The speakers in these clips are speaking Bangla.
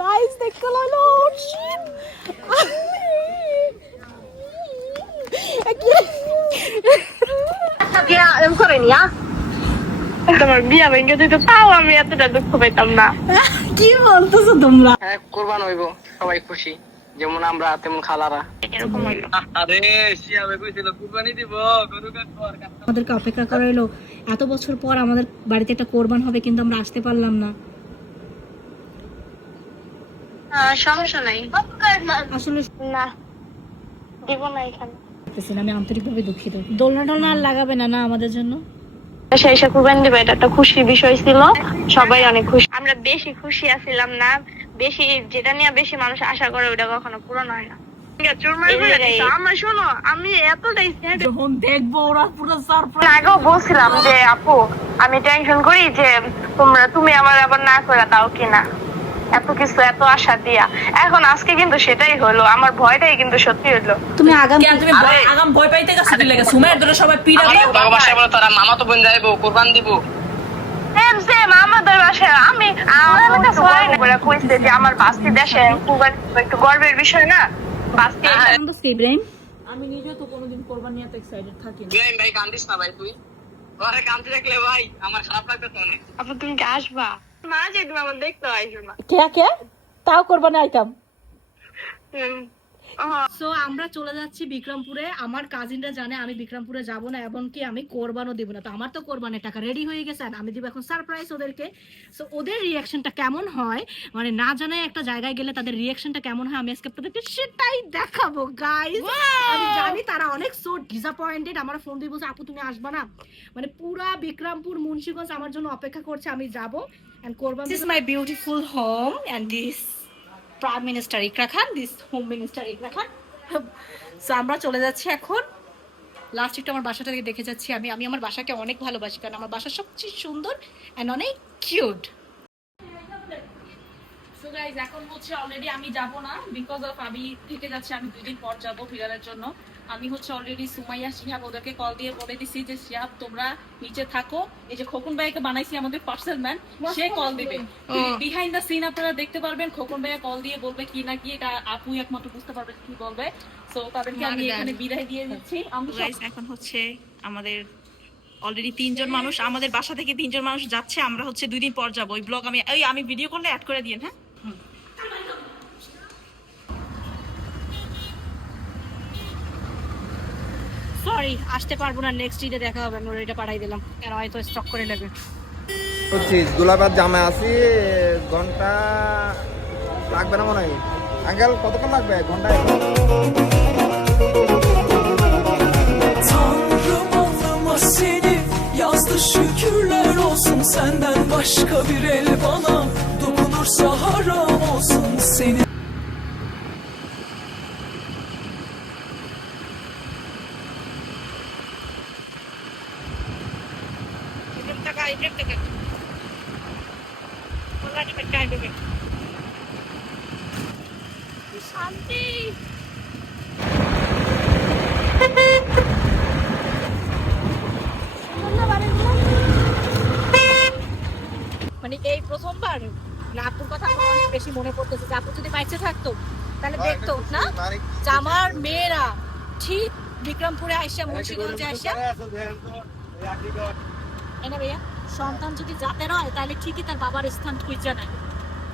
গাইস দেখতে লাগলো শিট তোমার বিয়া ভেঙে দিত তাও আমি এতটা দুঃখ পেতাম না। কি বলতেছো তোমরা? হ্যাঁ কোরবান হইব, সবাই খুশি, যেমন আমরা তেমন খালারা। এরকম হইলো। আরে শিয়াবে কইছিল কুরবানি দিব, গরু কাটবো। আমাদেরকে অপেক্ষা করা হলো এত বছর পর আমাদের বাড়িতে একটা কোরবান হবে, কিন্তু আমরা আসতে পারলাম না। সমস্যা নাই, আসলে না দিব না এখানে। আমি আন্তরিকভাবে দুঃখিত। দোলনা টোলনা আর লাগাবে না না আমাদের জন্য? সেই সব কুরবানি দিবে, এটা একটা খুশির বিষয় ছিল, সবাই অনেক খুশি। আমরা বেশি খুশি আছিলাম না, বেশি যেটা নিয়ে বেশি মানুষ আশা করে ওটা কখনো পূরণ হয় না। আমার শোনো, আমি এতটাই যখন দেখবো ওরা পুরো সারপ্রাইজ। আগেও বলছিলাম যে আপু আমি টেনশন করি যে তুমি আমার আবার না করে দাও কিনা, এত কিছু এত আশা দিয়া। এখন আজকে কিন্তু সেটাই হলো, আমার ভয়টাই কিন্তু সত্যি হলো। তুমি আগাম আগাম ভয় পাইতে গেছে তুই লাগে সুমাইয়ের ধরে সবাই পিড়া আমার বাবা বাসায় বলে তোরা মামা তো বোন যাইবো, কুরবান দিব। সেম সেম আমাদের বাসায় আমি কইছে যে আমার বাস্তি দেশে কুরবানি একটু গর্বের বিষয় না, বাস্তি। ইব্রাহিম আমি নিজে তো কোনোদিন কোরবানি এত এক্সাইটেড থাকি না। ইব্রাহিম ভাই কান্দিস না ভাই, তুই ঘরে কান্দতে দেখলে ভাই আমার খারাপ লাগতেছে অনেক। আপু তুমি কি আসবা? মা যে তুমি আমার দেখতে আইসো না। কে তাও কোরবানি আইতাম। হুম। সো আমরা চলে যাচ্ছি বিক্রমপুরে। আমার কাজিনরা জানে আমি বিক্রমপুরে যাব না, এমনকি আমি কোরবানও দেব না। তো আমার তো কোরবানের টাকা রেডি হয়ে গেছে, আর আমি দিব এখন সারপ্রাইজ ওদেরকে। সো ওদের রিয়াকশনটা কেমন হয়, মানে না জানে একটা জায়গায় গেলে তাদের রিয়াকশনটা কেমন হয়, আমি আজকে আপনাদেরকে সেটাই দেখাবো গাইস। আমি জানি তারা অনেক সো ডিসঅ্যাপয়েন্টেড। আমার ফোন দিয়ে বলছে আপু তুমি আসবা না, মানে পুরা বিক্রমপুর মুন্সিগঞ্জ আমার জন্য অপেক্ষা করছে, আমি যাব এন্ড কোরবান। This is my beautiful home and this prime minister Iqra Khan, this home minister Iqra Khan. So আমরা চলে যাচ্ছি এখন। লাস্ট একটু আমার বাসাটা দেখে যাচ্ছি। আমি আমার বাসাকে অনেক ভালোবাসি, কারণ আমার বাসা সবচেয়ে সুন্দর অ্যান্ড অনেক কিউট। সো গাইস এখন হচ্ছে অলরেডি আমি যাব না, বিকজ অফ আমি থেকে যাচ্ছে, আমি 2 দিন পর যাব ফিরানোর জন্য। আমি হচ্ছে অলরেডি সুমাইয়া শিহাব ওদেরকে কল দিয়ে বলে দিছি যে শিহাব তোমরা নিচে থাকো। এই যে খোকন ভাইকে বানাইছি আমাদের পার্সেল ম্যান, সে কল দিবে। বিহাইন্ড দ্য সিন আপনারা দেখতে পারবেন, খোকন ভাইয়া কল দিয়ে বলবে কি না কি, এটা আপুই একমাত্র বুঝতে পারবে কি বলবে। সো তাদেরকে আমি এখানে বিদায় দিয়ে দিচ্ছি। গাইস এখন হচ্ছে আমাদের অলরেডি 3 জন মানুষ, আমাদের বাসা থেকে 3 জন মানুষ যাচ্ছে। আমরা হচ্ছে 2 দিন পর যাব। ওই ব্লগ আমি ভিডিও করলে অ্যাড করে দিন। হ্যাঁ সরি আসতে পারবো না, নেক্সট ঈদে দেখা হবে। আমি এটা পাঠাই দিলাম, কেন হয়তো স্টক করে নেবে। দুলাবাদ জামা আছি, ঘন্টা লাগবে না মনে হয়। আঙ্কেল কতক্ষণ লাগবে? ঘন্টায়? Tanrım ağlama seni, yazdı şükürler olsun. Senden başka bir el bana dokunursa haram olsun seni. শান্তি। মানে এই প্রথমবার না আপুর কথা আমার অনেক বেশি মনে পড়তেছে, যে আপু যদি বাইচে থাকতো তাহলে দেখতো না যে আমার মেয়েরা ঠিক বিক্রমপুরে আইসা, মুন্সিগঞ্জে আইসা। এনে ভাইয়া সন্তান যদি জাতের হয় তাহলে ঠিকই তার বাবার স্থান খুঁজে নেয়।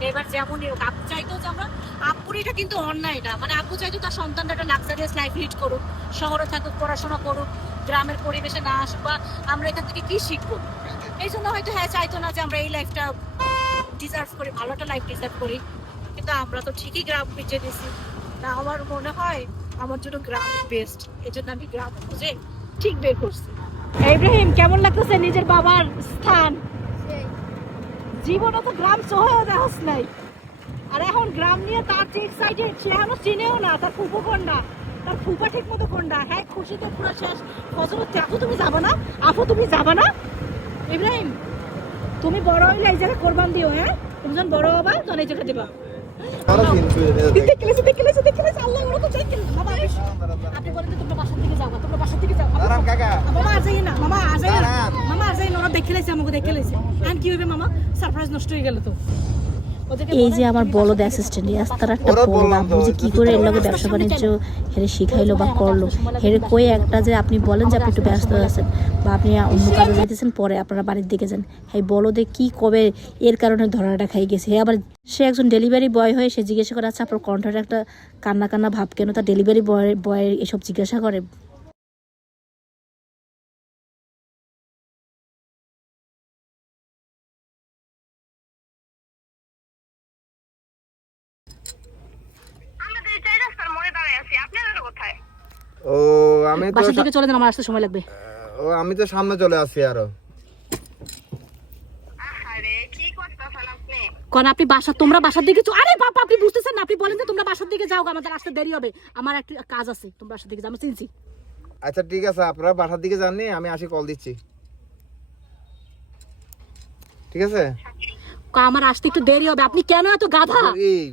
এবার যেমনই হোক, আপু চাইতো যে আমরা, আপুর এটা কিন্তু অন্যায় না, মানে আপু চাইতো তার সন্তানটা একটা লাক্সারিয়াস লাইফ লিড করুক, শহরে থাকুক, পড়াশোনা করুক, গ্রামের পরিবেশে না আসুক, বা আমরা এখান থেকে কি শিখবো। এই জন্য হয়তো হ্যাঁ চাইতো না যে আমরা এই লাইফটা ডিজার্ভ করি, ভালো একটা লাইফ ডিজার্ভ করি। কিন্তু আমরা তো ঠিকই গ্রাম খুঁজে দিয়েছি না, আমার মনে হয় আমার জন্য গ্রাম বেস্ট। এই জন্য আমি গ্রাম খুঁজে ঠিক বের করছি। ইব্রাহিম কেমন লাগতেছে নিজের বাবার স্থান? জীবনে তো গ্রাম সহেও দেখাস নাই, আর এখন গ্রাম নিয়ে তার যে এক্সাইটেড, সে এখনো চিনেও না তার ফুপু কোনটা, তার ফুপা ঠিক মতো কোনটা। হ্যাঁ খুশিতে পুরো শেষ। ফজল হচ্ছে আপু তুমি যাবা না, আপু তুমি যাবা না। ইব্রাহিম তুমি বড় হইলে এই জায়গায় কোরবান দিও। হ্যাঁ তুমি যখন বড় হবা তখন এই জায়গা দিবা। আল্লাহ ওরকম দেখেন। বাবা আপনি বলেন তোমরা বাসা থেকে যাও, তোমরা বাসা থেকে যাও। মামা আজ না, মামা আজ না, মামা আজ না, ওরা দেখে লাইছে, আমাকে দেখে লাইছে। এখন কি হইবে মামা? সারপ্রাইজ নষ্ট হয়ে গেল তো। এই যে আমার বলদ অ্যাসিস্ট্যান্ট রাস্তার একটা বলদ বুঝি কি করে এর লগে ব্যবসা বাণিজ্য হেরে শিখাইলো বা করলো হেরে কয়ে একটা যে আপনি বলেন যে আপনি একটু ব্যস্ত আছেন বা আপনি অন্য কাজে যাইতেছেন পরে আপনারা বাড়ির দিকে যান এই বলদে কি কবে এর কারণে ধরাটা খাই গেছে আবার সে একজন ডেলিভারি বয় হয়ে সে জিজ্ঞাসা করে আচ্ছা আপনার কণ্ঠের একটা কান্না কান্না ভাব কেন তা ডেলিভারি বয় এসব জিজ্ঞাসা করে। আমাদের চাই রাস্তার মোড়ে দাঁড়ায় আছি, আপনারা কোথায়? ও আমি তো বাসার দিকে চলে যান, আমার আসতে সময় লাগবে। আমি তো সামনে চলে আসছি আরো। আরে কি করতেছেন আপনি? কোন আপনি তোমরা বাসার দিকে আরে বাবা আপনি বুঝতেছেন না, আপনি বলেন যে তোমরা বাসার দিকে যাও, আমাদের আসতে দেরি হবে, আমার একটা কাজ আছে, তোমরা বাসার দিকে যাও, আমি চিনছি। আচ্ছা ঠিক আছে, আপনারা বাসার দিকে যাননি, আমি আসি কল দিচ্ছি, ঠিক আছে? আমার আসতে একটু দেরি হবে, আপনি কেন এত গাধা? এই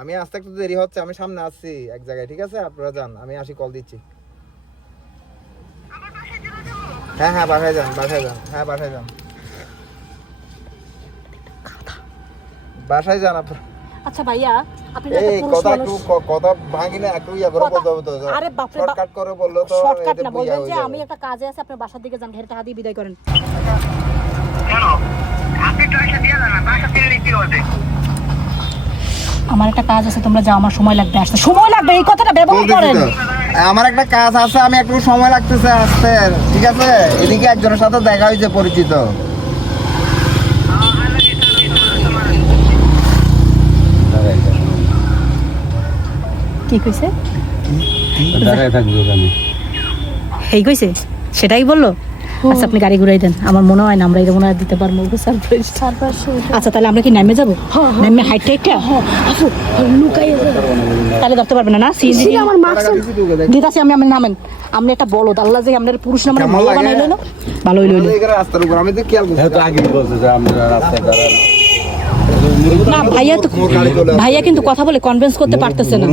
আমি আসতে একটু দেরি হচ্ছে, আমি সামনে আসছি এক জায়গায়, ঠিক আছে? আপনারা যান, আমি আসি কল দিচ্ছি। হ্যাঁ হ্যাঁ বাসায় যান, বাসায় যান, হ্যাঁ বাসায় যান, বাসায় যান আপনারা। আচ্ছা ভাইয়া আপনি এই কথা একটু কথা ভাঙি না, একটু ইয়া করে বলতে হবে তো। আরে বাপ রে বাপ, শর্টকাট করে বললো তো শর্টকাট এটা না, বুঝা বলবেন হয়ে যে যাবে। আমি একটা কাজে আছে, আপনি বাসার দিকে যান, ঘের টাকা দিয়ে বিদায় করেন। কেন আপনি তো এসে দিয়ে যান, বাসা ফিরে কি হবে? আমার একটা কাজ আছে, তোমরা যাও, আমার সময় লাগবে, আসতে সময় লাগবে, এই কথাটা ব্যবহার করেন। আমার একটা কাজ আছে, আমি একটু সময় লাগতেছে আসতে, ঠিক আছে? এদিকে একজনের সাথে দেখা হয়েছে পরিচিত। কি কইছে? এই কইছে, সেটাই বললো। আচ্ছা আপনি গাড়ি ঘুরাই দেন, আমার মনে হয় না আমরা এটা মনে হয় দিতে পারবো সারপ্রাইজ। আচ্ছা তাহলে আমরা কি নেমে যাবো? নেমে হাইট টাইটটা তাহলে ধরতে পারবে না? না সিএনজি আমার মার্কস দিতাছি আমি, আমি নামেন, আপনি একটা বলদ, আল্লাহ যে আপনার পুরুষ নামে ভালো বানাইলো না, ভালো হইলো। রাস্তার উপর আমি তো খেয়াল করছি না ভাইয়া কিন্তু কথা বলে কনভিন্স করতে পারতেছে না।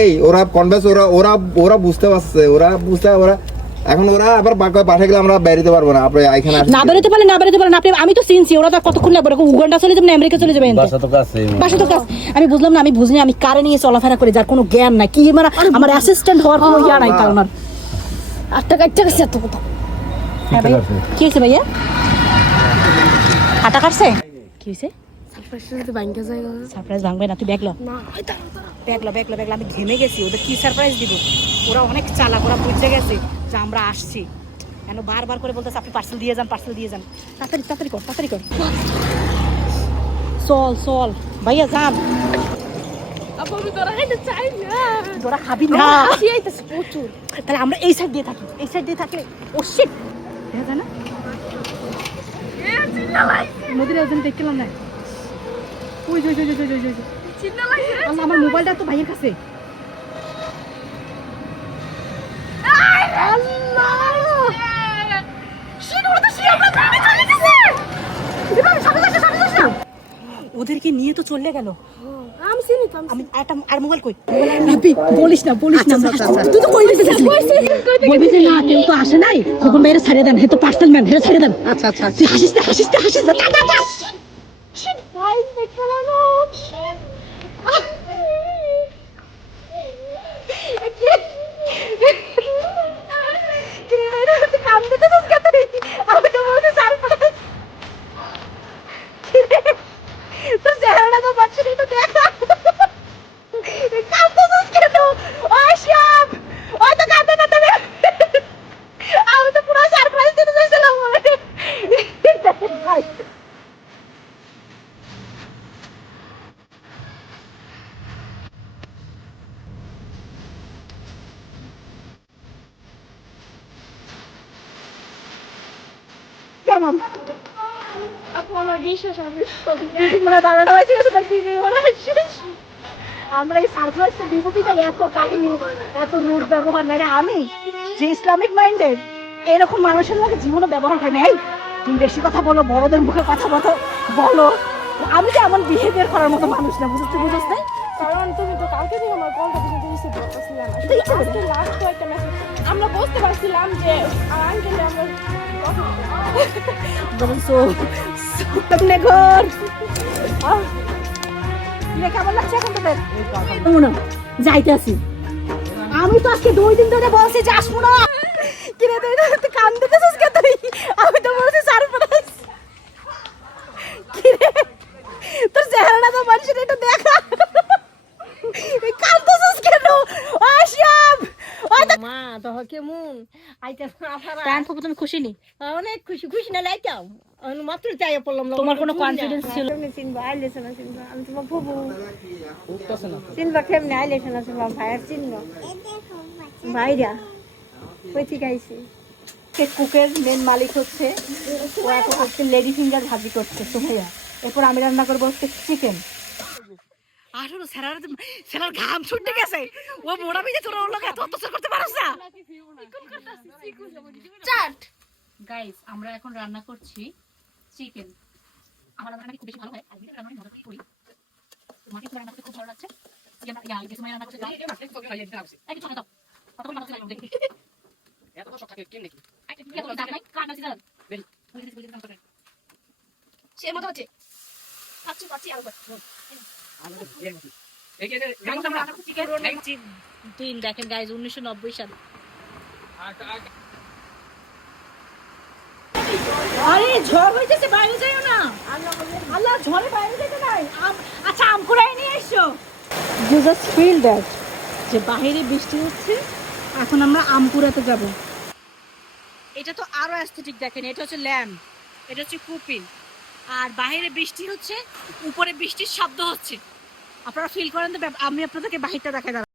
এই ওরা কনভিন্স, ওরা বুঝতে পারছে, ওরা এখন ওরা আবার পাঠা গেলে আমরা বেরোতে পারবো না, আপনি এখানে না বেরোতে পারলে আপনি, আমি তো চিনছি ওরা তো কতক্ষণ লাগবে, উগান্ডা চলে যাবেন, আমেরিকা চলে যাবেন, বাসা তো কাছে। আমি বুঝলাম না, আমি বুঝিনি, আমি কারে নিয়ে চলাফেরা করি, যার কোনো জ্ঞান নাই, কি আমার অ্যাসিস্ট্যান্ট হওয়ার কোনো ইয়া নাই তার, ওনার 8 টাকা এত কথা। হ্যাঁ ভাইয়া কি হয়েছে? ভাইয়া হাঁটা কাটছে, কি হয়েছে? সারপ্রাইজ ভাঙবে না, তুই ব্যাগলো, আমি ঘেমে গেছি, ওদের কি সারপ্রাইজ দিব? ওরা অনেক চালাক, ওরা বুঝে গেছে যে আমরা আসছি, কেন বারবার করে বলতেছে আপনি পার্সেল দিয়ে যান, তাড়াতাড়ি কর, চল ভাইয়া যান। তোরা খাবি না, তাহলে আমরা এই সাইড দিয়ে থাকলে ও শিট দেখা যায় না, নদীর একজন দেখলাম না, ওই আমার মোবাইলটা তো ভাইয়ের কাছে। ওদেরকে নিয়ে তো চলে গেল, আমি আর মোবাইল কই, বলিস না তুই তো কই দিছিস, বলবি যে না কেউ তো আসে নাই, তখন মেরে ছাড়িয়ে দেন, হে তো পার্সেল ম্যান, হে ছাড়িয়ে দেন। আচ্ছা তুই হাসিস না আমরা এই সারপ্রাইজটা দিব কি তাই এত কাহিনী, এত রুট ব্যবহার না, আমি যে ইসলামিক মাইন্ডেড এরকম মানুষের লাগে জীবনে ব্যবহার হয় না। এই তুমি বেশি কথা বলো, বড়দের মুখে কথা বলো, আমি তো এমন বিহেভিয়ার করার মতো মানুষ না, বুঝতে না? কারণ তুমি তো কালকে থেকে আমার কলটা কিন্তু রিসিভ করতেছিলাম, আজকে লাস্ট কয়েকটা মেসেজ আমরা বুঝতে পারছিলাম যে আঙ্কেল আমরা কথা কিরে কেমন লাগছে এখন তোদের? না যাইতে আসি। আমি তো আজকে 2 দিন ধরে বলছি যে আসবো না। কিরে তুই কান দিতেছিস কে তুই? আমি তো বলছি সারপ্রাইজ। কিরে তোর চেহারাটা তো মানুষের একটু দেখা। কান্দছিস কেন? আশাব মা তো কেমন আইতা আফারা টাইম ফুপু তুমি খুশি নি? অনেক খুশি খুশি না লাইতাম আমি মাত্র চাই পড়লাম না তোমার কোনো কনফিডেন্স ছিল তুমি চিনবা আইলেছ না চিনবা আমি তোমার ফুবু চিনবা কেমনে আইলেছ না চিনবা ভাইয়ার চিনবা ভাইরা কই থেকে আইছি কুকের মেন মালিক হচ্ছে ও এখন হচ্ছে লেডি ফিঙ্গার ভাজি করছে সুমাইয়া এরপর আমি রান্না করবো হচ্ছে চিকেন আসলে স্যারার ঘাম ছুটে গেছে ও মোড়া বিজে তোর ওর লোক এত অত্যাচার করতে পারছ না চাট গাইস আমরা এখন রান্না করছি চিকেন। আমার রান্না খুব বেশি ভালো হয়, আর ভিডিও রান্না মজা করে করি। তোমাকে তো রান্না করতে খুব ভালো লাগছে। ইয়া এই সময় রান্না করতে দাও। এই ছোট দাও। কতক্ষণ রান্না করতে দেখি। এত তো সব থাকে কেন নাকি কি করতে দাও নাই? কাট আছে দাও। বেরি সে মতো হচ্ছে। পাচ্ছি আর এই যে এখন আমরা রান্না করছি চিকেন। দিন দেখেন গাইজ 1990 সাল আরে ঝড় হইতেছে বাইরে যাইও না আল্লাহ ঝড়ে বাইরে যেতে নাই আচ্ছা আম কুড়াই নিয়ে এসো ইউ জাস্ট ফিল দ্যাট যে বাইরে বৃষ্টি হচ্ছে এখন আমরা আম কুড়াতে যাব এটা তো আরো অ্যাস্থেটিক দেখেন এটা হচ্ছে ল্যাম্প এটা হচ্ছে কুপিন আর বাইরে বৃষ্টি হচ্ছে উপরে বৃষ্টির শব্দ হচ্ছে আপনারা ফিল করেন তো আমি আপনাদেরকে বাহিরটা দেখাই